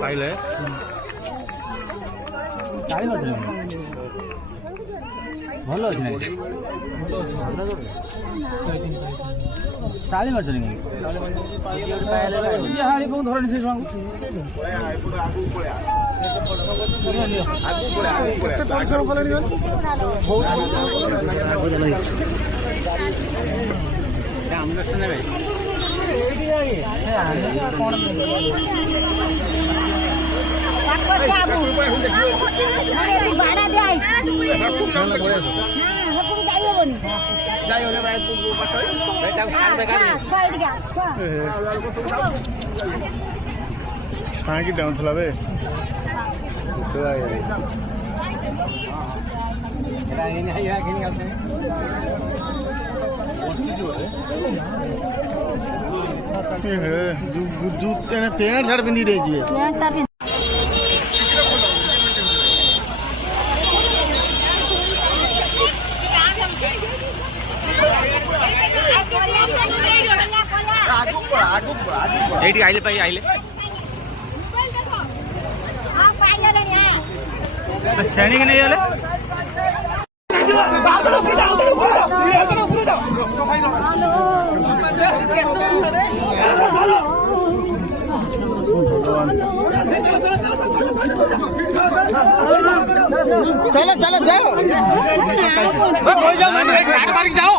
ଖାଇଲେ ଚାଳି ମାଛ ଭଲ ଅଛି ନା ଚାଳି ମାଛ ନାଇଁ ହାଡ଼ି କଣ ଧରଣି ସେ କେତେ ପରିଶ୍ରମ କଲେଣି ନେବେ କାହିଁକି ଡାଉଁଥିଲା ବେ ପ୍ୟାଣ୍ଟ ସାର୍ଟ ପିନ୍ଧି ରହିଯିବେ ଏଇଠି ଆଇଲେ ପାଇ ଆଇଲେ ଶ୍ରେଣୀକି ନେଇଗଲେ चलो चलो जाओ जाओ